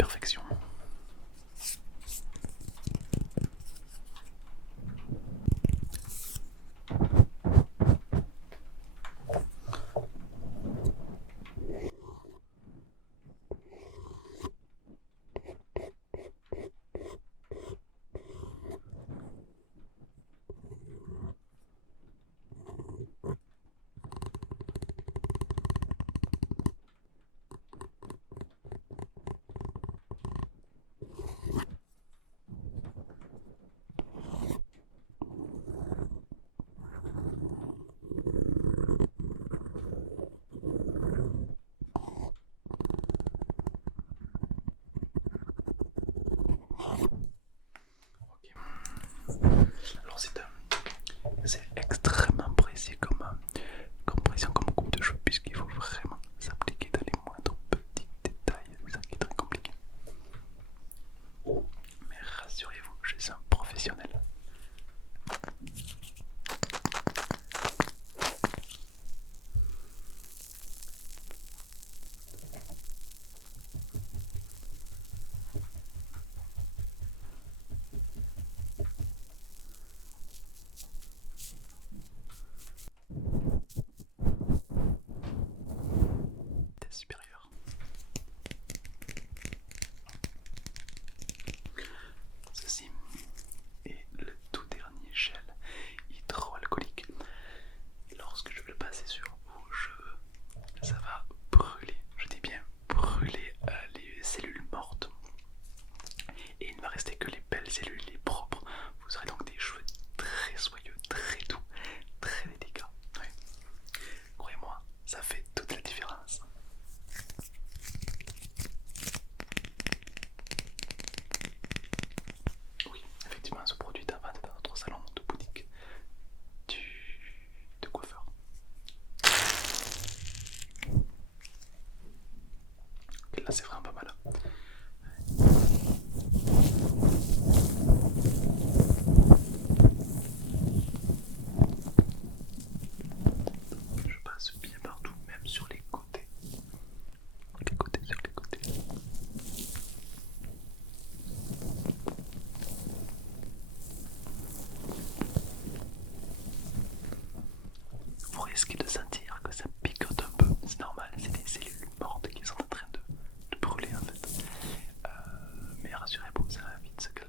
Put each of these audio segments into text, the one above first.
perfection. Alors c'est extrêmement précis comme précision, comme coupe de cheveux, puisqu'il faut vraiment s'appliquer dans les moindres petits détails, c'est ça qui est très compliqué. Mais rassurez-vous, je suis un professionnel. Test supérieur. Ceci est le tout dernier gel hydroalcoolique. Lorsque je vais le passer sur vos cheveux, ça va brûler, je dis bien brûler les cellules mortes. Et il ne va rester que les belles cellules, les propres. Vous aurez donc des cheveux très soyeux, très doux, très délicats. Oui. Croyez-moi, ça fait toute la différence. Oui, effectivement, ce produit est à vendre dans notre salon de boutique de coiffeur. Et là, c'est vraiment pas mal. Je passe bien partout, même sur les côtés. Les côtés, sur les côtés. Vous risquez de sentir que ça picote un peu, c'est normal, c'est des cellules mortes qui sont en train de brûler en fait. Mais rassurez-vous, ça va vite se calmer.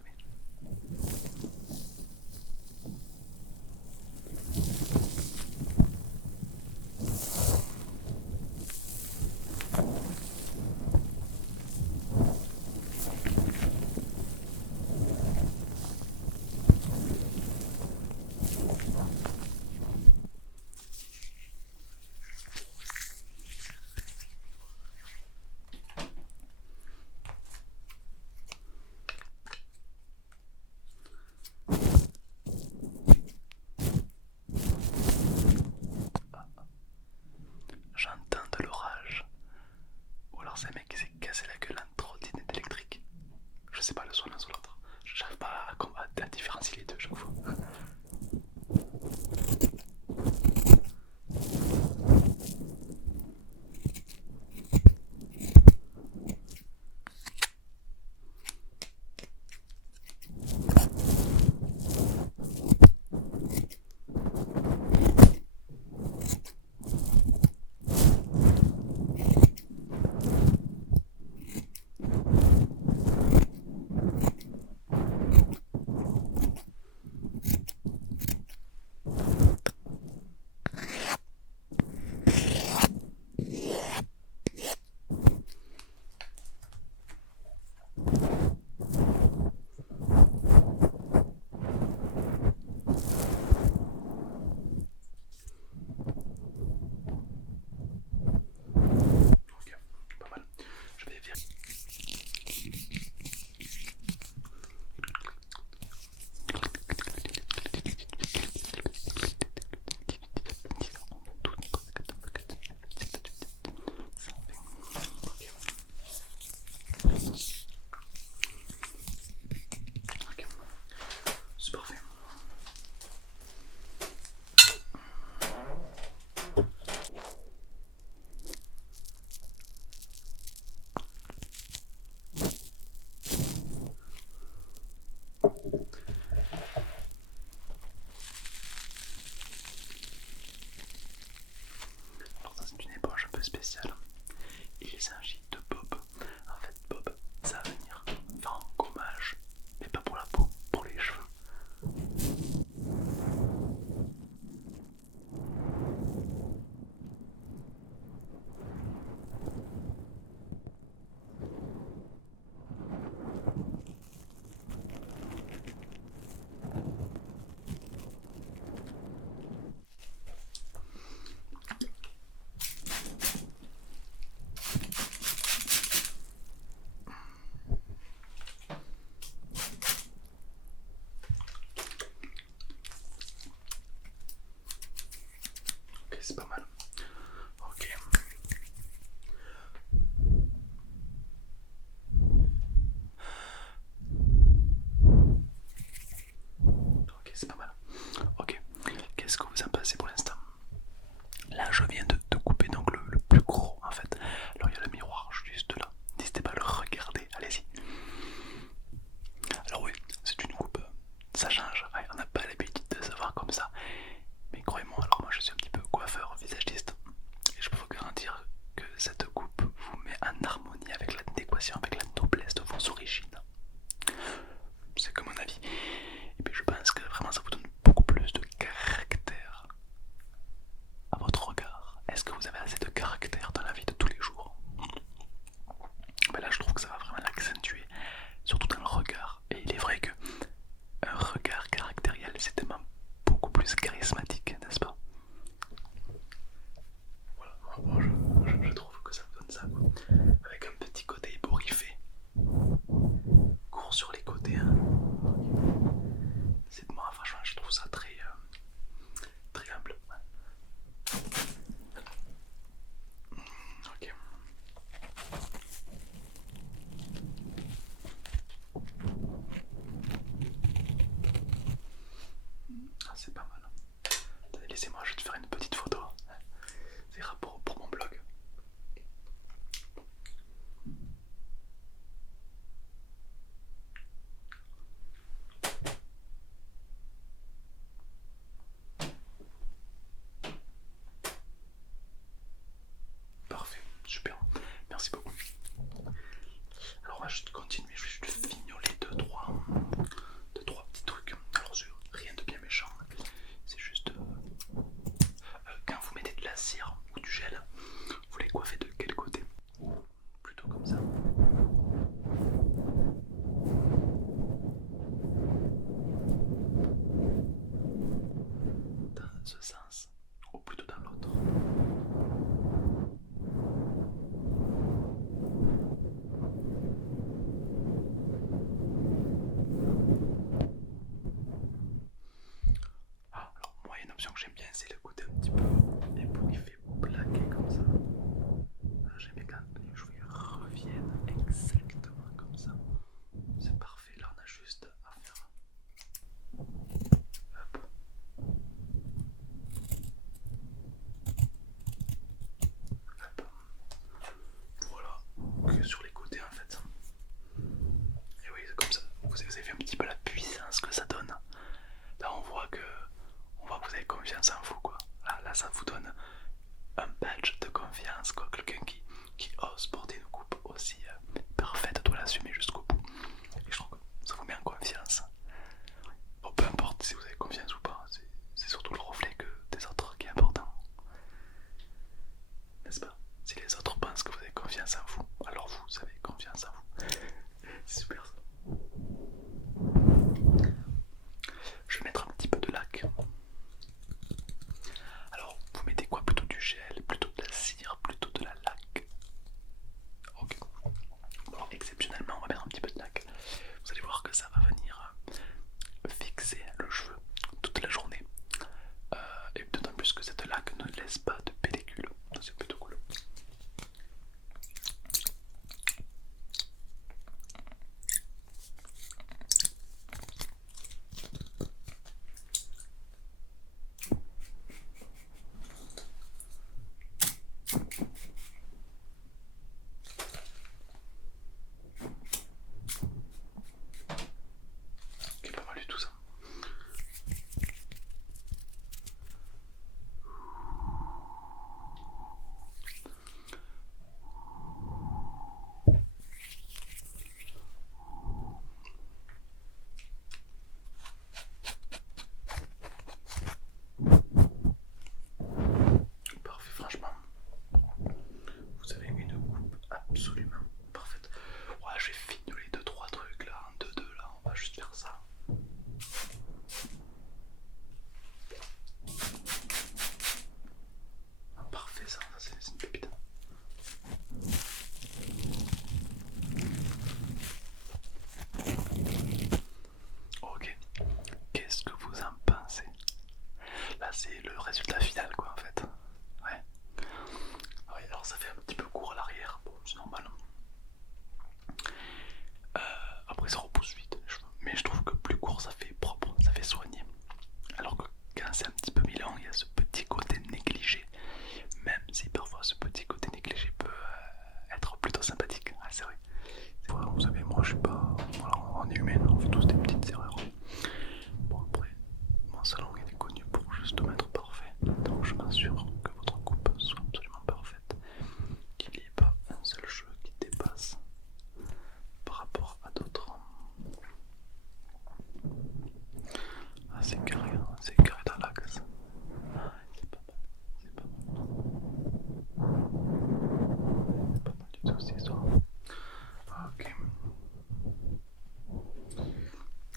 que vous en pensez pour l'instant? Là je viens de couper donc le plus gros en fait. Alors il y a le miroir juste là, n'hésitez pas à le regarder, allez-y. Alors oui, c'est une coupe, ça change, ouais, on n'a pas l'habitude de se voir comme ça. Mais croyez-moi, alors moi je suis un petit peu coiffeur, visagiste. Et je peux vous garantir que cette coupe vous met en harmonie avec l'adéquation, avec la noblesse de vos origines. C'est que mon avis. Et puis je pense que vraiment ça vous donne beaucoup plus de caractère. Ok.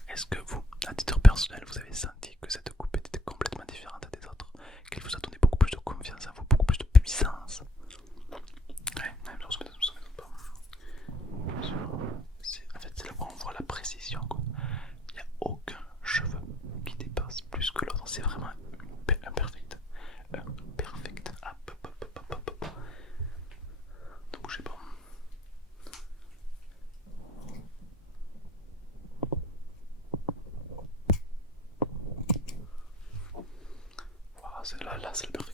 Est-ce que vous, à titre personnel, vous avez senti que cette coupe était complètement différente des autres, qu'elle vous a donné beaucoup plus de confiance en vous, beaucoup plus de puissance? Ouais, même chose, mais ça m'étonne pas. Bien sûr. En fait, c'est là où on voit la précision, quoi. Il n'y a aucun cheveu qui dépasse plus que l'autre. C'est vraiment imperfect. Imperfect. Hop, hop, hop, hop, hop, hop. Ne bougez pas. Voilà, là, c'est le